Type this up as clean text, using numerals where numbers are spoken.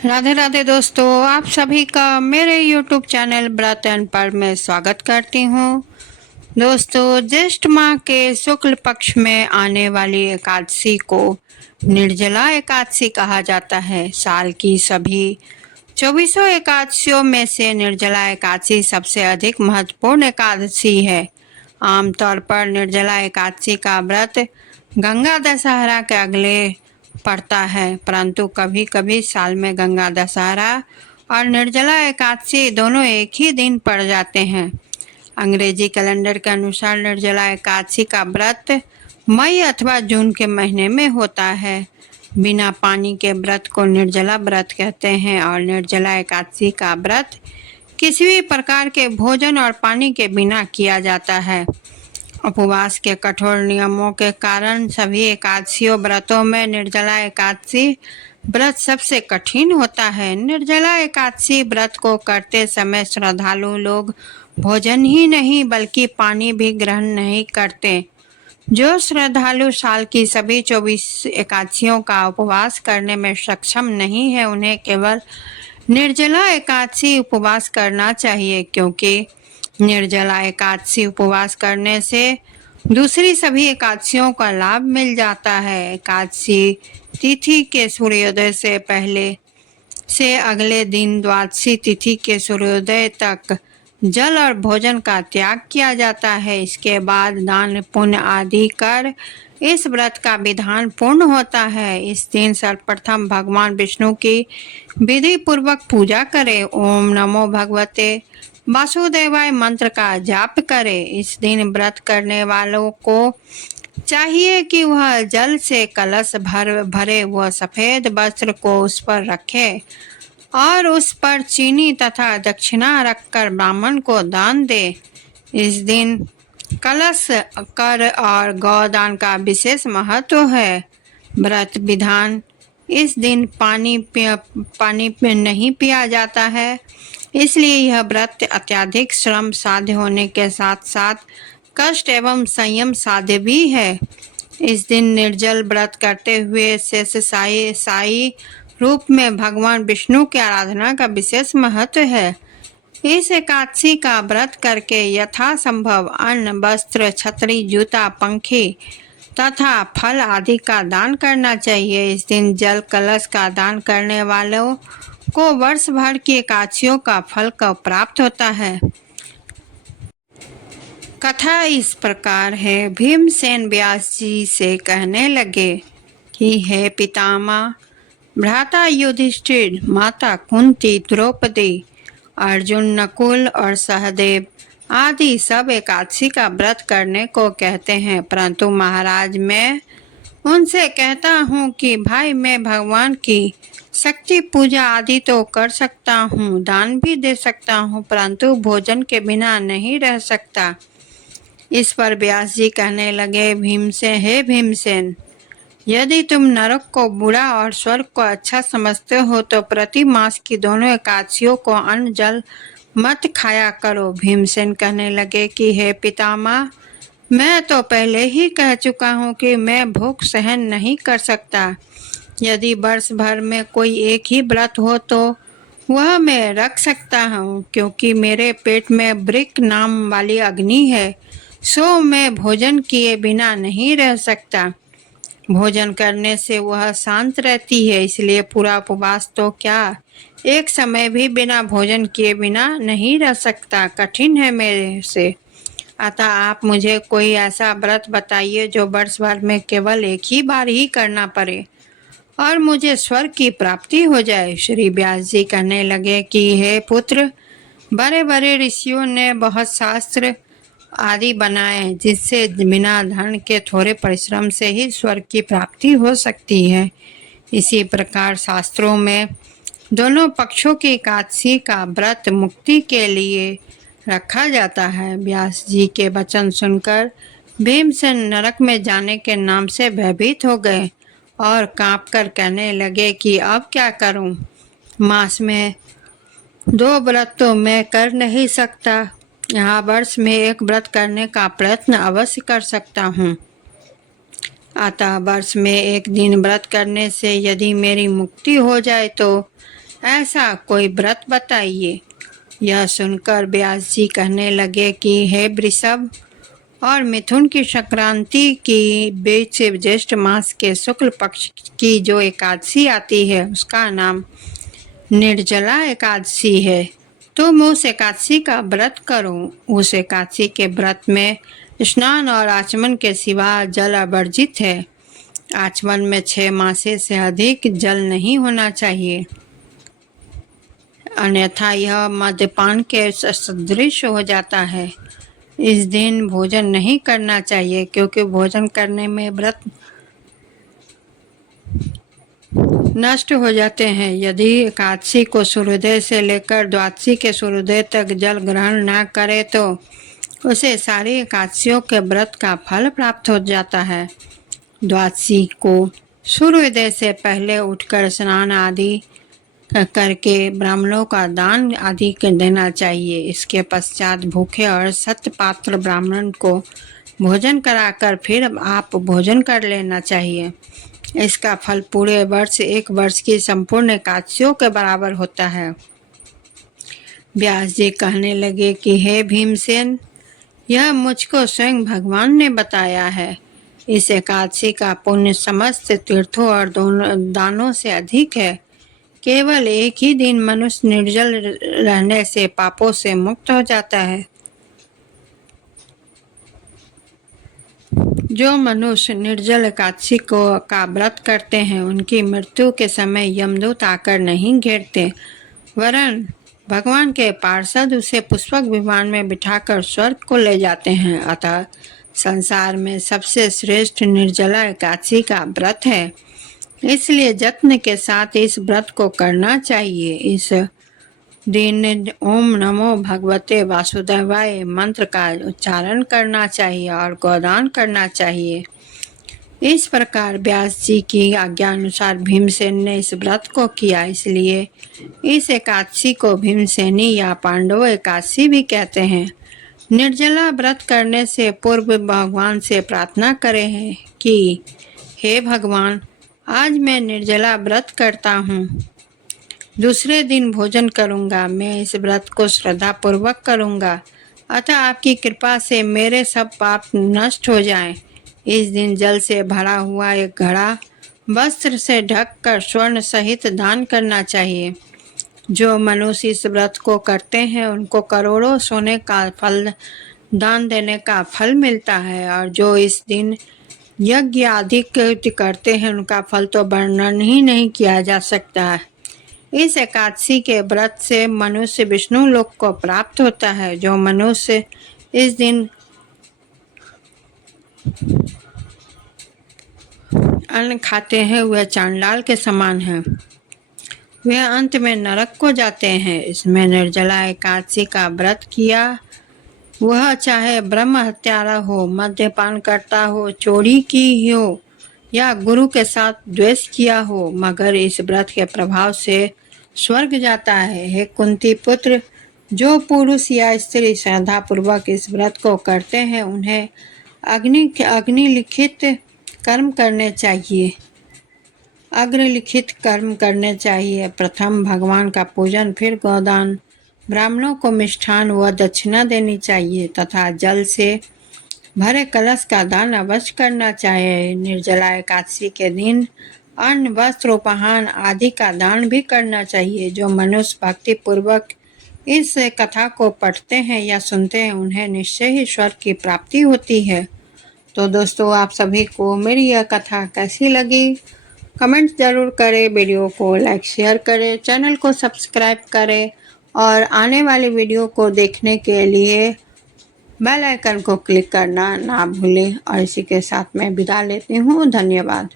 राधे राधे दोस्तों, आप सभी का मेरे YouTube चैनल व्रत एंड पर्व में स्वागत करती हूँ। दोस्तों, ज्येष्ठ माह के शुक्ल पक्ष में आने वाली एकादशी को निर्जला एकादशी कहा जाता है। साल की सभी 24 एकादशियों में से निर्जला एकादशी सबसे अधिक महत्वपूर्ण एकादशी है। आमतौर पर निर्जला एकादशी का व्रत गंगा दशहरा के अगले पड़ता है, परंतु कभी कभी साल में गंगा दशहरा और निर्जला एकादशी दोनों एक ही दिन पड़ जाते हैं। अंग्रेजी कैलेंडर के अनुसार निर्जला एकादशी का व्रत मई अथवा जून के महीने में होता है। बिना पानी के व्रत को निर्जला व्रत कहते हैं और निर्जला एकादशी का व्रत किसी भी प्रकार के भोजन और पानी के बिना किया जाता है। उपवास के कठोर नियमों के कारण सभी एकादशियों व्रतों में निर्जला एकादशी व्रत सबसे कठिन होता है। निर्जला एकादशी व्रत को करते समय श्रद्धालु लोग भोजन ही नहीं बल्कि पानी भी ग्रहण नहीं करते। जो श्रद्धालु साल की सभी 24 एकादशियों का उपवास करने में सक्षम नहीं है, उन्हें केवल निर्जला एकादशी उपवास करना चाहिए, क्योंकि निर्जला एकादशी उपवास करने से दूसरी सभी एकादशियों का लाभ मिल जाता है। एकादशी तिथि के सूर्योदय से पहले से अगले दिन द्वादशी तिथि के सूर्योदय तक जल और भोजन का त्याग किया जाता है। इसके बाद दान पुण्य आदि कर इस व्रत का विधान पूर्ण होता है। इस दिन सर्वप्रथम भगवान विष्णु की विधि पूर्वक पूजा करें। ओम नमो भगवते वासुदेवाय मंत्र का जाप करें। इस दिन व्रत करने वालों को चाहिए कि वह जल से कलश भरे वह सफेद वस्त्र को उस पर रखे और उस पर चीनी तथा दक्षिणा रखकर ब्राह्मण को दान दे। इस दिन कलश कर और गौदान का विशेष महत्व है। व्रत विधान: इस दिन पानी नहीं पिया जाता है, इसलिए यह व्रत अत्यधिक श्रम साध्य होने के साथ साथ कष्ट एवं संयम साध्य भी है। इस दिन निर्जल व्रत करते हुए शेष साई रूप में भगवान विष्णु की आराधना का विशेष महत्व है। इस एकादशी का व्रत करके यथासंभव अन्न, वस्त्र, छतरी, जूता, पंखी तथा फल आदि का दान करना चाहिए। इस दिन जल कलश का दान करने वालों को वर्ष भर की एकादशियों का फल का प्राप्त होता है। कथा इस प्रकार है। भीमसेन व्यास जी से कहने लगे कि हे पितामह, भ्राता युधिष्ठिर, माता कुंती, द्रौपदी, अर्जुन, नकुल और सहदेव आदि सब एकादशी का व्रत करने को कहते हैं, परंतु महाराज मैं उनसे कहता हूँ कि भाई मैं भगवान की शक्ति पूजा आदि तो कर सकता हूँ, दान भी दे सकता हूँ, परंतु भोजन के बिना नहीं रह सकता। इस पर व्यास जी कहने लगे, हे भीमसेन, यदि तुम नरक को बुरा और स्वर्ग को अच्छा समझते हो तो प्रति मास की दोनों एकादशियों को अन्न जल मत खाया करो। भीमसेन कहने लगे कि हे पितामह, मैं तो पहले ही कह चुका हूँ कि मैं भूख सहन नहीं कर सकता। यदि वर्ष भर में कोई एक ही व्रत हो तो वह मैं रख सकता हूँ, क्योंकि मेरे पेट में वृक्क नाम वाली अग्नि है, सो मैं भोजन किए बिना नहीं रह सकता। भोजन करने से वह शांत रहती है, इसलिए पूरा उपवास तो क्या, एक समय भी बिना भोजन किए बिना नहीं रह सकता, कठिन है मेरे से। अतः आप मुझे कोई ऐसा व्रत बताइए जो वर्ष भर में केवल एक ही बार ही करना पड़े और मुझे स्वर्ग की प्राप्ति हो जाए। श्री व्यास जी कहने लगे कि हे पुत्र, बड़े बड़े ऋषियों ने बहुत शास्त्र आदि बनाए जिससे बिना धन के थोड़े परिश्रम से ही स्वर्ग की प्राप्ति हो सकती है। इसी प्रकार शास्त्रों में दोनों पक्षों की एकादशी का व्रत मुक्ति के लिए रखा जाता है। व्यास जी के वचन सुनकर भीमसेन नरक में जाने के नाम से भयभीत हो गए और कांपकर कहने लगे कि अब क्या करूं? मास में 2 व्रत तो मैं कर नहीं सकता, यहाँ वर्ष में एक व्रत करने का प्रयत्न अवश्य कर सकता हूँ। अतः वर्ष में एक दिन व्रत करने से यदि मेरी मुक्ति हो जाए तो ऐसा कोई व्रत बताइए। यह सुनकर व्यास जी कहने लगे कि हे वृषभ और मिथुन की संक्रांति की बीच ज्येष्ठ मास के शुक्ल पक्ष की जो एकादशी आती है उसका नाम निर्जला एकादशी है। तुम उस एकादशी का व्रत करो। उस एकादशी के व्रत में स्नान और आचमन के सिवा जल अवर्जित है। आचमन में 6 मासे से अधिक जल नहीं होना चाहिए, अन्यथा यह मद्यपान के सदृश हो जाता है। इस दिन भोजन नहीं करना चाहिए क्योंकि भोजन करने में व्रत नष्ट हो जाते हैं। यदि एकादशी को सूर्योदय से लेकर द्वादशी के सूर्योदय तक जल ग्रहण न करे तो उसे सारी एकादशियों के व्रत का फल प्राप्त हो जाता है। द्वादशी को सूर्योदय से पहले उठकर स्नान आदि करके ब्राह्मणों का दान आदि देना चाहिए। इसके पश्चात भूखे और सत्पात्र ब्राह्मण को भोजन कराकर फिर आप भोजन कर लेना चाहिए। इसका फल पूरे वर्ष 1 वर्ष की संपूर्ण एकादशियों के बराबर होता है। व्यास जी कहने लगे कि हे भीमसेन, यह मुझको स्वयं भगवान ने बताया है। इस एकादशी का पुण्य समस्त तीर्थों और दानों से अधिक है। केवल एक ही दिन मनुष्य निर्जल रहने से पापों से मुक्त हो जाता है। जो मनुष्य निर्जल एकादशी का व्रत करते हैं उनकी मृत्यु के समय यमदूत आकर नहीं घेरते, वरन भगवान के पार्षद उसे पुष्पक विमान में बिठाकर स्वर्ग को ले जाते हैं। अतः संसार में सबसे श्रेष्ठ निर्जला एकादशी का व्रत है, इसलिए यत्न के साथ इस व्रत को करना चाहिए। इस दिन ओम नमो भगवते वासुदेवाय मंत्र का उच्चारण करना चाहिए और गोदान करना चाहिए। इस प्रकार व्यास जी की आज्ञा अनुसार भीमसेन ने इस व्रत को किया, इसलिए इस एकादशी को भीमसेनी या पांडव एकादशी भी कहते हैं। निर्जला व्रत करने से पूर्व भगवान से प्रार्थना करें कि हे भगवान, आज मैं निर्जला व्रत करता हूँ, दूसरे दिन भोजन करूँगा। मैं इस व्रत को श्रद्धा पूर्वक करूँगा, अतः आपकी कृपा से मेरे सब पाप नष्ट हो जाएं। इस दिन जल से भरा हुआ एक घड़ा वस्त्र से ढककर स्वर्ण सहित दान करना चाहिए। जो मनुष्य इस व्रत को करते हैं उनको करोड़ों सोने का फल दान देने का फल मिलता है, और जो इस दिन यज्ञ आदि करते हैं उनका फल तो वर्णन ही नहीं किया जा सकता है। इस एकादशी के व्रत से मनुष्य विष्णु लोक को प्राप्त होता है। जो मनुष्य इस दिन अन्न खाते हैं वह चांडाल के समान है, वे अंत में नरक को जाते हैं। इसमें निर्जला एकादशी का व्रत किया वह चाहे ब्रह्म हत्यारा हो, मद्यपान करता हो, चोरी की हो या गुरु के साथ द्वेष किया हो, मगर इस व्रत के प्रभाव से स्वर्ग जाता है। हे कुंती पुत्र, जो पुरुष या स्त्री श्रद्धा पूर्वक इस व्रत को करते हैं उन्हें अग्निलिखित कर्म करने चाहिए। अग्रलिखित कर्म करने चाहिए। प्रथम भगवान का पूजन, फिर गोदान, ब्राह्मणों को मिष्ठान व दक्षिणा देनी चाहिए तथा जल से भरे कलश का दान अवश्य करना चाहिए। निर्जला एकादशी के दिन अन्न, वस्त्र, उपहार आदि का दान भी करना चाहिए। जो मनुष्य भक्ति पूर्वक इस कथा को पढ़ते हैं या सुनते हैं उन्हें निश्चय ही स्वर्ग की प्राप्ति होती है। तो दोस्तों, आप सभी को मेरी यह कथा कैसी लगी कमेंट ज़रूर करें, वीडियो को लाइक शेयर करें, चैनल को सब्सक्राइब करें और आने वाली वीडियो को देखने के लिए बेल आइकन को क्लिक करना ना भूलें। और इसी के साथ मैं विदा लेती हूँ। धन्यवाद।